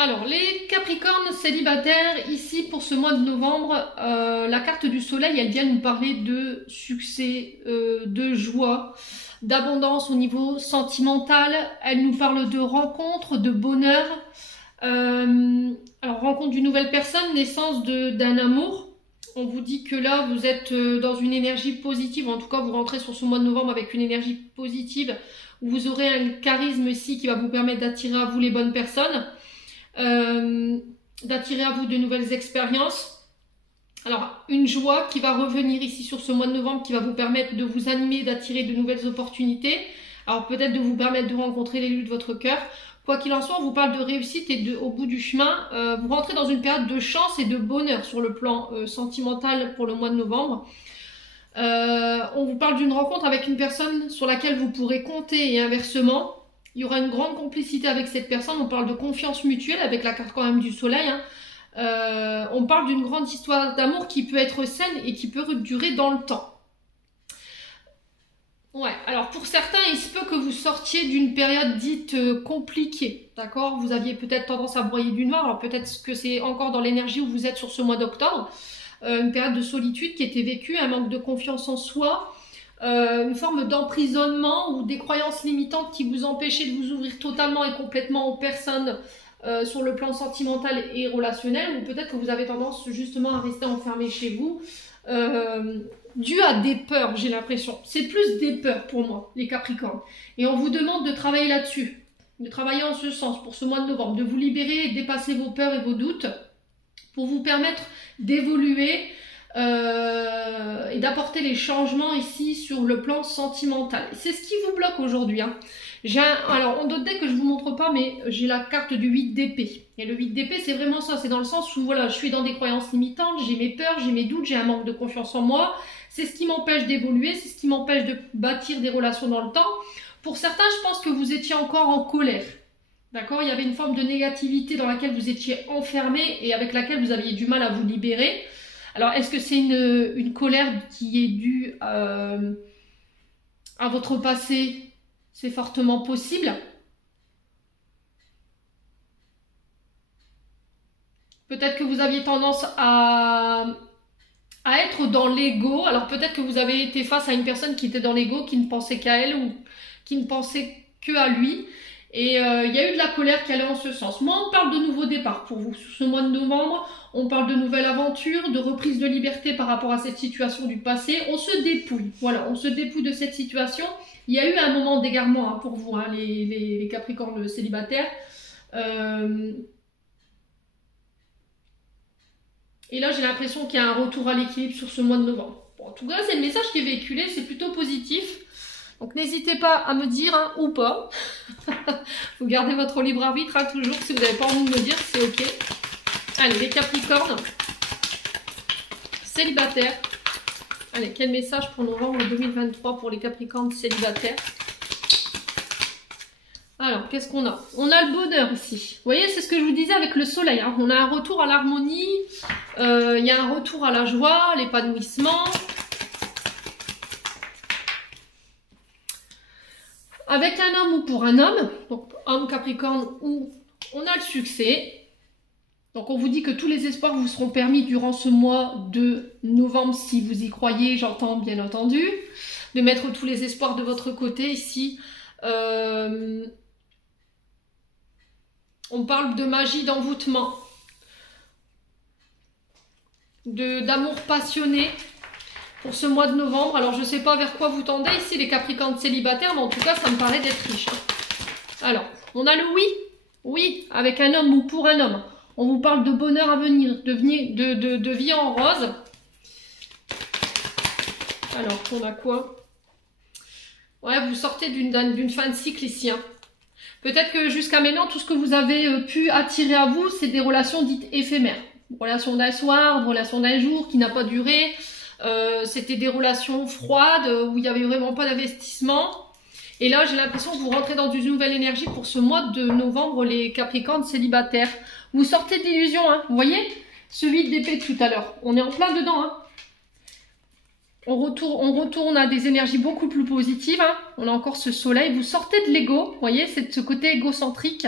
Alors, les Capricornes célibataires, ici pour ce mois de novembre, la carte du soleil, elle vient nous parler de succès, de joie, d'abondance au niveau sentimental. Elle nous parle de rencontres, de bonheur. Alors, rencontre d'une nouvelle personne, naissance d'un amour. On vous dit que là, vous êtes dans une énergie positive. En tout cas, vous rentrez sur ce mois de novembre avec une énergie positive. Où vous aurez un charisme ici qui va vous permettre d'attirer à vous les bonnes personnes. D'attirer à vous de nouvelles expériences. Alors, une joie qui va revenir ici sur ce mois de novembre, qui va vous permettre de vous animer, d'attirer de nouvelles opportunités. Alors, peut-être de vous permettre de rencontrer l'élu de votre cœur. Quoi qu'il en soit, on vous parle de réussite et au bout du chemin, vous rentrez dans une période de chance et de bonheur sur le plan sentimental pour le mois de novembre. On vous parle d'une rencontre avec une personne sur laquelle vous pourrez compter et inversement. Il y aura une grande complicité avec cette personne. On parle de confiance mutuelle avec la carte quand même du soleil. Hein. On parle d'une grande histoire d'amour qui peut être saine et qui peut durer dans le temps. Ouais, alors pour certains, il se peut que vous sortiez d'une période dite compliquée. D'accord? Vous aviez peut-être tendance à broyer du noir. Alors peut-être que c'est encore dans l'énergie où vous êtes sur ce mois d'octobre. Une période de solitude qui était vécue, un manque de confiance en soi. Une forme d'emprisonnement ou des croyances limitantes qui vous empêchaient de vous ouvrir totalement et complètement aux personnes sur le plan sentimental et relationnel, ou peut-être que vous avez tendance justement à rester enfermé chez vous dû à des peurs, j'ai l'impression. C'est plus des peurs pour moi, les Capricornes. Et on vous demande de travailler là-dessus, de travailler en ce sens pour ce mois de novembre, de vous libérer et de dépasser vos peurs et vos doutes pour vous permettre d'évoluer et d'apporter les changements ici sur le plan sentimental. C'est ce qui vous bloque aujourd'hui. Hein. Alors, en d'autres decks que je ne vous montre pas, mais j'ai la carte du 8 d'épée. Et le 8 d'épée, c'est vraiment ça. C'est dans le sens où voilà, je suis dans des croyances limitantes, j'ai mes peurs, j'ai mes doutes, j'ai un manque de confiance en moi. C'est ce qui m'empêche d'évoluer, c'est ce qui m'empêche de bâtir des relations dans le temps. Pour certains, je pense que vous étiez encore en colère. D'accord? Il y avait une forme de négativité dans laquelle vous étiez enfermé et avec laquelle vous aviez du mal à vous libérer. Alors, est-ce que c'est une colère qui est due à votre passé? C'est fortement possible. Peut-être que vous aviez tendance à être dans l'ego. Alors, peut-être que vous avez été face à une personne qui était dans l'ego, qui ne pensait qu'à elle ou qui ne pensait que à lui. Et il y a eu de la colère qui allait en ce sens. Moi, on parle de nouveau départ pour vous. Sous ce mois de novembre, on parle de nouvelle aventure, de reprise de liberté par rapport à cette situation du passé. On se dépouille. Voilà, on se dépouille de cette situation. Il y a eu un moment d'égarement hein, pour vous, hein, les Capricornes célibataires. Et là, j'ai l'impression qu'il y a un retour à l'équilibre sur ce mois de novembre. Bon, en tout cas, c'est le message qui est véhiculé. C'est plutôt positif. Donc n'hésitez pas à me dire, hein, ou pas. Vous gardez votre libre arbitre, hein, toujours. Si vous n'avez pas envie de me dire, c'est ok. Allez, les Capricornes. Célibataires. Allez, quel message pour novembre 2023 pour les Capricornes célibataires? Alors, qu'est-ce qu'on a? On a le bonheur ici. Vous voyez, c'est ce que je vous disais avec le soleil. Hein. On a un retour à l'harmonie, il y a un retour à la joie, l'épanouissement. Avec un homme ou pour un homme, donc homme Capricorne, où on a le succès. Donc on vous dit que tous les espoirs vous seront permis durant ce mois de novembre, si vous y croyez, j'entends bien entendu, de mettre tous les espoirs de votre côté ici. On parle de magie d'envoûtement, d'amour passionné pour ce mois de novembre. Alors je ne sais pas vers quoi vous tendez ici les Capricornes célibataires, mais en tout cas ça me paraît d'être riche. Alors, on a le oui, oui, avec un homme ou pour un homme. On vous parle de bonheur à venir, de vie en rose. Alors, on a quoi? Ouais, vous sortez d'une fin de cycle ici. Hein. Peut-être que jusqu'à maintenant, tout ce que vous avez pu attirer à vous, c'est des relations dites éphémères. Relation d'un soir, relation d'un jour qui n'a pas duré. C'était des relations froides où il n'y avait vraiment pas d'investissement. Et là, j'ai l'impression que vous rentrez dans une nouvelle énergie pour ce mois de novembre, les Capricornes célibataires. Vous sortez d'illusion, hein. Vous voyez ce 8 d'épée de tout à l'heure. On est en plein dedans, hein. On retourne à des énergies beaucoup plus positives. Hein. On a encore ce soleil. Vous sortez de l'ego. Vous voyez, c'est de ce côté égocentrique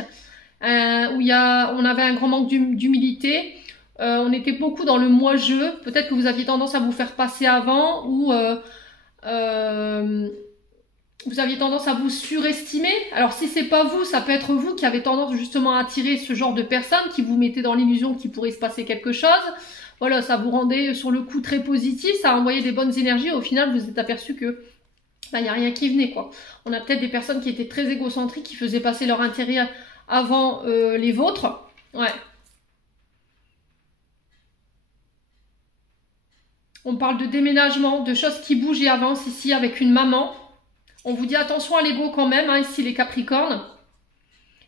où on avait un grand manque d'humilité. On était beaucoup dans le moi-je. Peut-être que vous aviez tendance à vous faire passer avant ou vous aviez tendance à vous surestimer. Alors si c'est pas vous, ça peut être vous qui avez tendance justement à attirer ce genre de personnes qui vous mettez dans l'illusion qu'il pourrait se passer quelque chose. Voilà, ça vous rendait sur le coup très positif, ça a envoyé des bonnes énergies. Au final, vous vous êtes aperçu que il n'y a rien qui venait, quoi. On a peut-être des personnes qui étaient très égocentriques, qui faisaient passer leur intérêt avant les vôtres. Ouais. On parle de déménagement, de choses qui bougent et avancent ici avec une maman. On vous dit attention à l'ego quand même, hein, ici les Capricornes.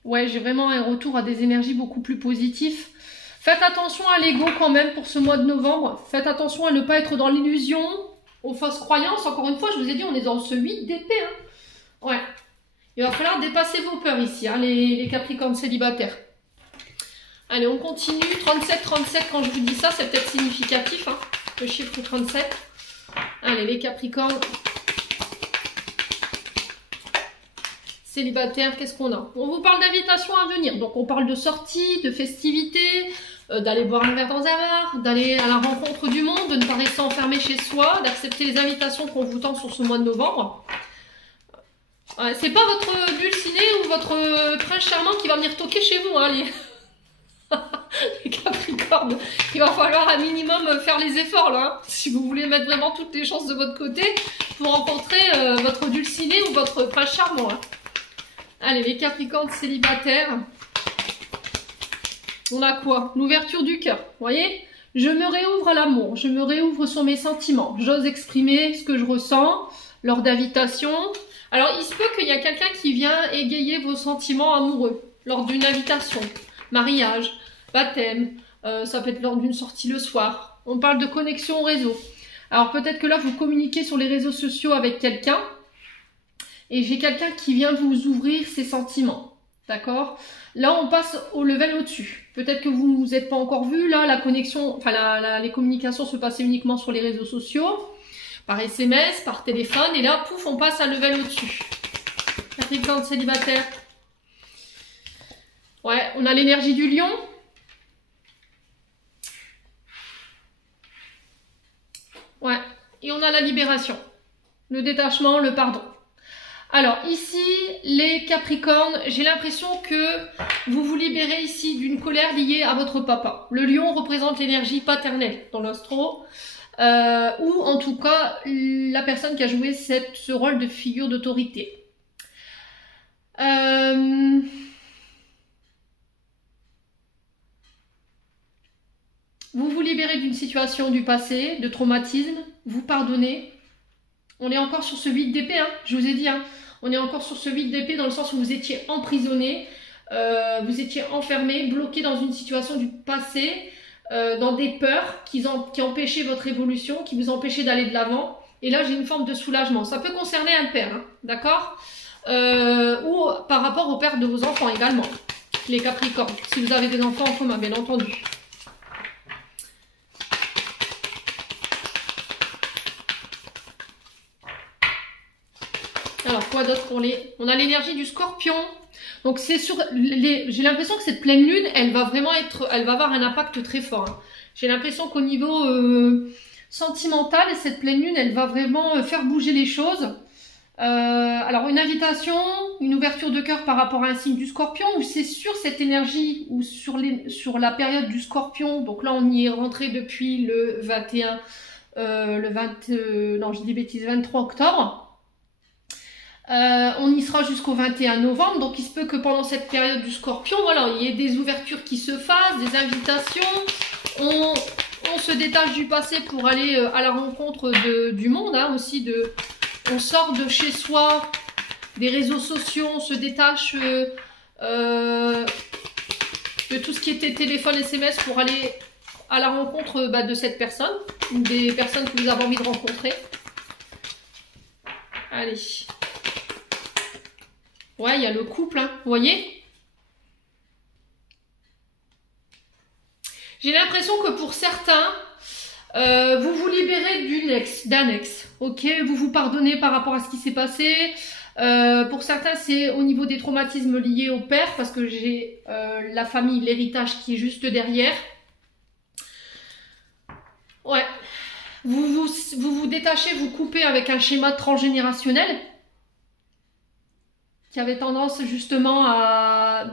Ouais, j'ai vraiment un retour à des énergies beaucoup plus positives. Faites attention à l'ego quand même pour ce mois de novembre. Faites attention à ne pas être dans l'illusion, aux fausses croyances. Encore une fois, je vous ai dit, on est dans ce 8 d'épée. Hein. Ouais. Il va falloir dépasser vos peurs ici, hein, les Capricornes célibataires. Allez, on continue. 37-37, quand je vous dis ça, c'est peut-être significatif. Hein, le chiffre 37. Allez, les Capricornes célibataires, qu'est-ce qu'on a? On vous parle d'invitations à venir. Donc, on parle de sorties, de festivités, d'aller boire un verre dans un bar, d'aller à la rencontre du monde, de ne pas rester enfermé chez soi, d'accepter les invitations qu'on vous tend sur ce mois de novembre. C'est pas votre dulciné ou votre prince charmant qui va venir toquer chez vous, hein, les Capricornes. Il va falloir un minimum faire les efforts, là, hein, si vous voulez mettre vraiment toutes les chances de votre côté pour rencontrer votre dulciné ou votre prince charmant. Hein. Allez, les Capricornes célibataires. On a quoi? L'ouverture du cœur, vous voyez? Je me réouvre à l'amour, je me réouvre sur mes sentiments. J'ose exprimer ce que je ressens lors d'invitations. Alors, il se peut qu'il y a quelqu'un qui vient égayer vos sentiments amoureux lors d'une invitation, mariage, baptême, ça peut être lors d'une sortie le soir. On parle de connexion au réseau. Alors, peut-être que là, vous communiquez sur les réseaux sociaux avec quelqu'un et j'ai quelqu'un qui vient vous ouvrir ses sentiments. D'accord? Là, on passe au level au-dessus. Peut-être que vous ne vous êtes pas encore vu. Là, la connexion, enfin, les communications se passaient uniquement sur les réseaux sociaux, par SMS, par téléphone. Et là, pouf, on passe à level au-dessus. Capricorne célibataire. Ouais, on a l'énergie du lion. Ouais, et on a la libération. Le détachement, le pardon. Alors ici, les Capricornes, j'ai l'impression que vous vous libérez ici d'une colère liée à votre papa. Le lion représente l'énergie paternelle dans l'astro, ou en tout cas la personne qui a joué ce rôle de figure d'autorité. Vous vous libérez d'une situation du passé, de traumatisme, vous pardonnez. On est encore sur ce 8 d'épée, hein, je vous ai dit. Hein. On est encore sur ce 8 d'épée dans le sens où vous étiez emprisonné, vous étiez enfermé, bloqué dans une situation du passé, dans des peurs qui empêchaient votre évolution, qui vous empêchaient d'aller de l'avant. Et là, j'ai une forme de soulagement. Ça peut concerner un père, hein, d'accord, ou par rapport au père de vos enfants également, les Capricornes, si vous avez des enfants en commun, bien entendu. Alors, quoi d'autre pour les... On a l'énergie du Scorpion. Donc, c'est sur les... J'ai l'impression que cette pleine lune, elle va vraiment être... Elle va avoir un impact très fort. Hein. J'ai l'impression qu'au niveau sentimental, cette pleine lune, elle va vraiment faire bouger les choses. Alors, une invitation, une ouverture de cœur par rapport à un signe du Scorpion, ou c'est sur cette énergie, ou sur la période du Scorpion. Donc là, on y est rentré depuis le 21... non, je dis bêtises, 23 octobre. On y sera jusqu'au 21 novembre, donc il se peut que pendant cette période du Scorpion, voilà, il y ait des ouvertures qui se fassent, des invitations, on se détache du passé pour aller à la rencontre du monde, hein, aussi, on sort de chez soi, des réseaux sociaux, on se détache de tout ce qui était téléphone, SMS pour aller à la rencontre de cette personne, ou des personnes que vous avez envie de rencontrer. Allez. Ouais, il y a le couple, hein, vous voyez? J'ai l'impression que pour certains, vous vous libérez d'un ex, ok? Vous vous pardonnez par rapport à ce qui s'est passé. Pour certains, c'est au niveau des traumatismes liés au père, parce que j'ai la famille, l'héritage qui est juste derrière. Ouais. Vous vous détachez, vous coupez avec un schéma transgénérationnel qui avait tendance justement à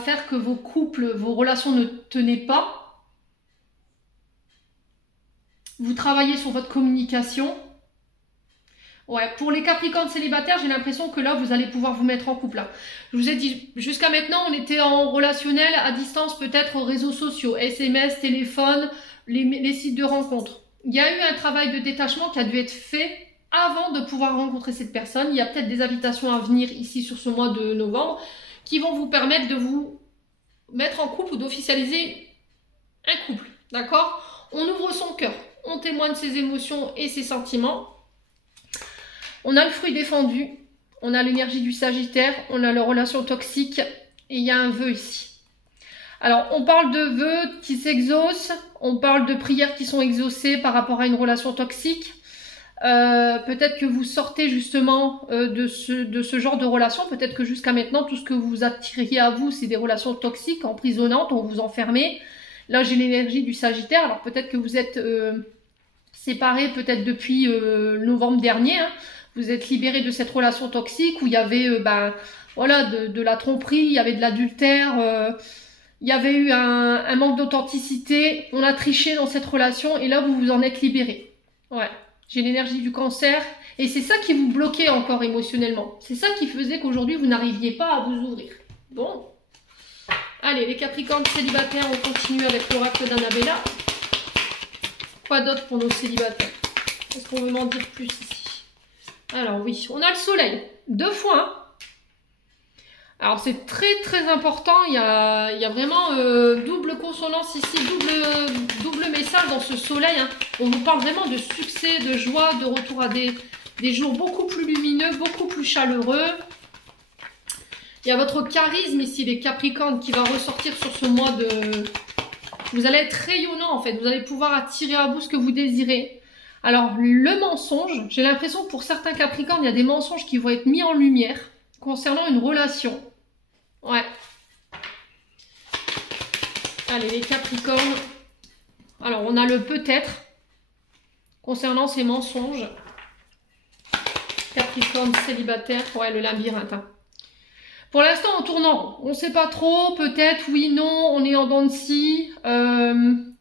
faire que vos couples, vos relations ne tenaient pas. Vous travaillez sur votre communication. Ouais, pour les Capricornes célibataires, j'ai l'impression que là, vous allez pouvoir vous mettre en couple. Là. Je vous ai dit, jusqu'à maintenant, on était en relationnel, à distance, peut-être aux réseaux sociaux, SMS, téléphone, les sites de rencontres. Il y a eu un travail de détachement qui a dû être fait avant de pouvoir rencontrer cette personne. Il y a peut-être des invitations à venir ici sur ce mois de novembre qui vont vous permettre de vous mettre en couple ou d'officialiser un couple, d'accord? On ouvre son cœur, on témoigne ses émotions et ses sentiments. On a le fruit défendu, on a l'énergie du Sagittaire, on a la relation toxique et il y a un vœu ici. Alors, on parle de vœux qui s'exaucent, on parle de prières qui sont exaucées par rapport à une relation toxique. Peut-être que vous sortez justement de ce genre de relation. Peut-être que jusqu'à maintenant, tout ce que vous attiriez à vous, c'est des relations toxiques, emprisonnantes, on vous enfermait. Là, j'ai l'énergie du Sagittaire. Alors, peut-être que vous êtes séparés peut-être depuis novembre dernier. Hein. Vous êtes libérés de cette relation toxique où il y avait voilà, de la tromperie, il y avait de l'adultère, il y avait eu un manque d'authenticité. On a triché dans cette relation et là, vous vous en êtes libérés. Ouais. J'ai l'énergie du Cancer et c'est ça qui vous bloquait encore émotionnellement. C'est ça qui faisait qu'aujourd'hui, vous n'arriviez pas à vous ouvrir. Bon. Allez, les Capricornes célibataires, on continue avec l'oracle d'Annabella. Quoi d'autre pour nos célibataires? Est-ce qu'on veut m'en dire plus ici? Alors oui, on a le soleil. 2 fois. Hein. Alors c'est très très important. Il y a vraiment double consonance ici, double message dans ce soleil. Hein. On vous parle vraiment de succès, de joie, de retour à des jours beaucoup plus lumineux, beaucoup plus chaleureux. Il y a votre charisme ici, les Capricornes, qui va ressortir sur ce mois de... Vous allez être rayonnant en fait, vous allez pouvoir attirer à vous ce que vous désirez. Alors le mensonge, j'ai l'impression que pour certains Capricornes, il y a des mensonges qui vont être mis en lumière concernant une relation. Ouais. Allez, les Capricornes. Alors, on a le peut-être concernant ces mensonges. Capricorne célibataire. Ouais, le labyrinthe. Hein. Pour l'instant, en tournant, on ne sait pas trop. Peut-être, oui, non, on est en dents de scie.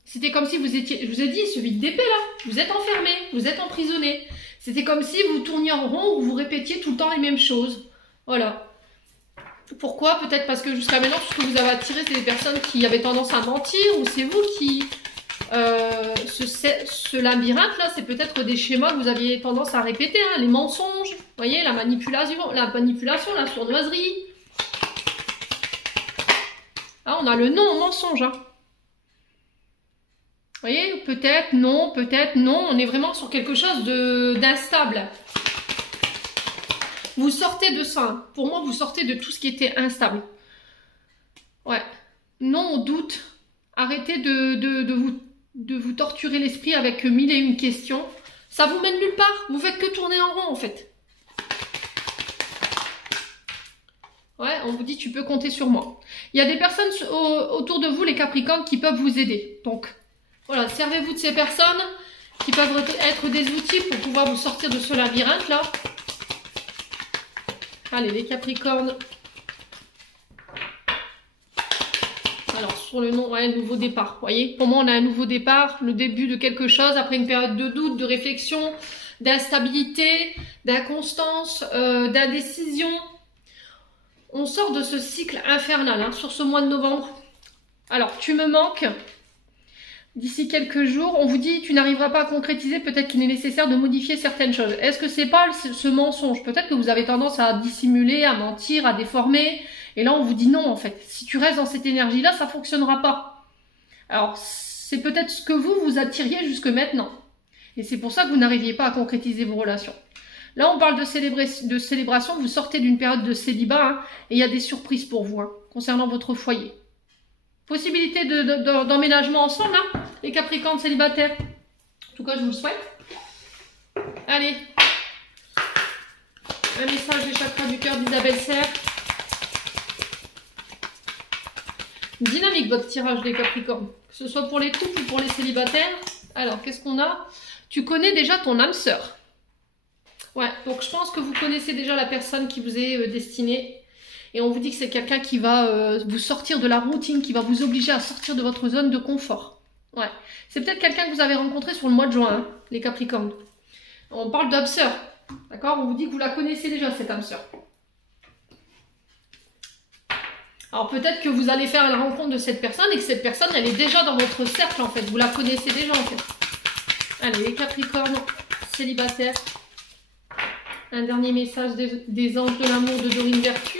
C'était comme si vous étiez... Je vous ai dit, ce vide d'épée, là. Vous êtes enfermé, vous êtes emprisonné. C'était comme si vous tourniez en rond ou vous répétiez tout le temps les mêmes choses. Voilà. Pourquoi? Peut-être parce que jusqu'à maintenant, tout ce que vous avez attiré, c'est des personnes qui avaient tendance à mentir, ou c'est vous qui ce labyrinthe-là, c'est peut-être des schémas que vous aviez tendance à répéter, hein, les mensonges, vous voyez, la manipulation, la sournoiserie. Ah, on a le non au mensonge. Hein. Vous voyez, peut-être, non, on est vraiment sur quelque chose d'instable. Vous sortez de ça. Hein. Pour moi, vous sortez de tout ce qui était instable. Ouais. Non au doute. Arrêtez de vous torturer l'esprit avec 1001 questions. Ça vous mène nulle part. Vous faites que tourner en rond, en fait. Ouais, on vous dit, tu peux compter sur moi. Il y a des personnes autour de vous, les Capricornes, qui peuvent vous aider. Donc, voilà, servez-vous de ces personnes qui peuvent être des outils pour pouvoir vous sortir de ce labyrinthe-là. Allez, les Capricornes. Alors, sur le nom, ouais, nouveau départ. Vous voyez, pour moi, on a un nouveau départ, le début de quelque chose, après une période de doute, de réflexion, d'instabilité, d'inconstance, d'indécision. On sort de ce cycle infernal hein, sur ce mois de novembre. Alors, tu me manques. D'ici quelques jours, on vous dit tu n'arriveras pas à concrétiser, peut-être qu'il est nécessaire de modifier certaines choses. Est-ce que c'est pas ce mensonge? Peut-être que vous avez tendance à dissimuler, à mentir, à déformer. Et là, on vous dit non, en fait. Si tu restes dans cette énergie-là, ça ne fonctionnera pas. Alors, c'est peut-être ce que vous attiriez jusque maintenant. Et c'est pour ça que vous n'arriviez pas à concrétiser vos relations. Là, on parle de célébration. Vous sortez d'une période de célibat hein, et il y a des surprises pour vous hein, concernant votre foyer. Possibilité d'emménagement ensemble, hein, les Capricornes célibataires. En tout cas, je vous le souhaite. Allez. Un message des chakras du cœur d'Isabelle Serre. Dynamique votre tirage des Capricornes. Que ce soit pour les couples ou pour les célibataires. Alors, qu'est-ce qu'on a? Tu connais déjà ton âme sœur. Ouais, donc je pense que vous connaissez déjà la personne qui vous est destinée. Et on vous dit que c'est quelqu'un qui va vous sortir de la routine, qui va vous obliger à sortir de votre zone de confort. Ouais. C'est peut-être quelqu'un que vous avez rencontré sur le mois de juin, hein, les Capricornes. On parle d'âme sœur. D'accord? On vous dit que vous la connaissez déjà, cette âme sœur. Alors peut-être que vous allez faire la rencontre de cette personne et que cette personne, elle est déjà dans votre cercle, en fait. Vous la connaissez déjà, en fait. Allez, les Capricornes célibataires. Un dernier message des anges de l'amour de Dorine Vertu.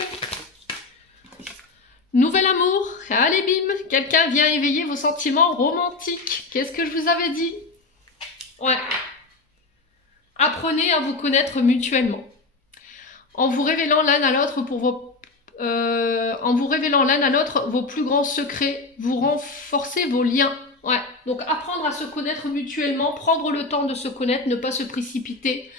Nouvel amour, allez bim, quelqu'un vient éveiller vos sentiments romantiques. Qu'est-ce que je vous avais dit? Ouais. Apprenez à vous connaître mutuellement. En vous révélant l'un à l'autre vos plus grands secrets, vous renforcez vos liens. Ouais. Donc apprendre à se connaître mutuellement, prendre le temps de se connaître, ne pas se précipiter.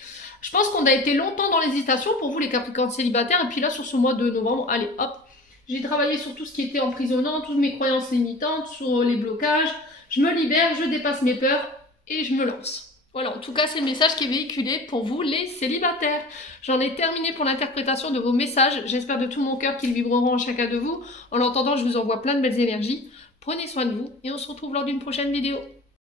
Je pense qu'on a été longtemps dans l'hésitation pour vous les Capricornes célibataires. Et puis là, sur ce mois de novembre, allez hop. J'ai travaillé sur tout ce qui était emprisonnant, toutes mes croyances limitantes, sur les blocages. Je me libère, je dépasse mes peurs et je me lance. Voilà, en tout cas, c'est le message qui est véhiculé pour vous, les célibataires. J'en ai terminé pour l'interprétation de vos messages. J'espère de tout mon cœur qu'ils vibreront en chacun de vous. En l'entendant, je vous envoie plein de belles énergies. Prenez soin de vous et on se retrouve lors d'une prochaine vidéo.